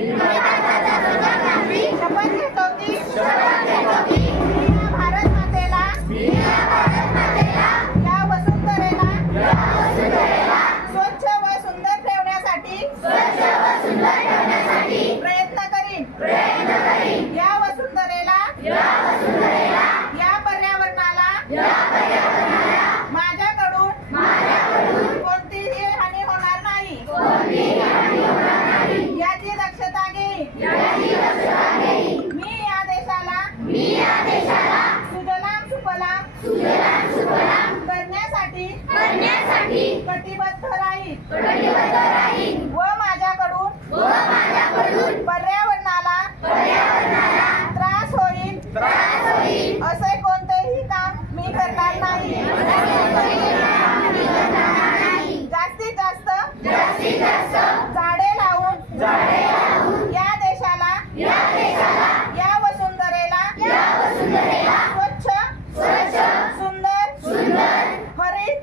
शपथ घेतो की मी या भारत मातेला या वसुंधरेला स्वच्छ व सुंदर ठेवण्यासाठी प्रयत्न करीन। या वसुंधरेला या पर्यावरणाला माझ्याकडून कोणतीही हानी होणार नाही याची दक्षता घेईन। मी या देशाला सुजलाम सुफलाम करण्यासाठी कटिबद्ध राहीन व माझ्याकडून पर्यावरणाला त्रास होईल असे कोणतेही काम मी करणार नाही। जास्तीत जास्त झाडे लावून या देशाला या वसुंधरेला स्वच्छ सुंदर हरित